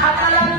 हाताला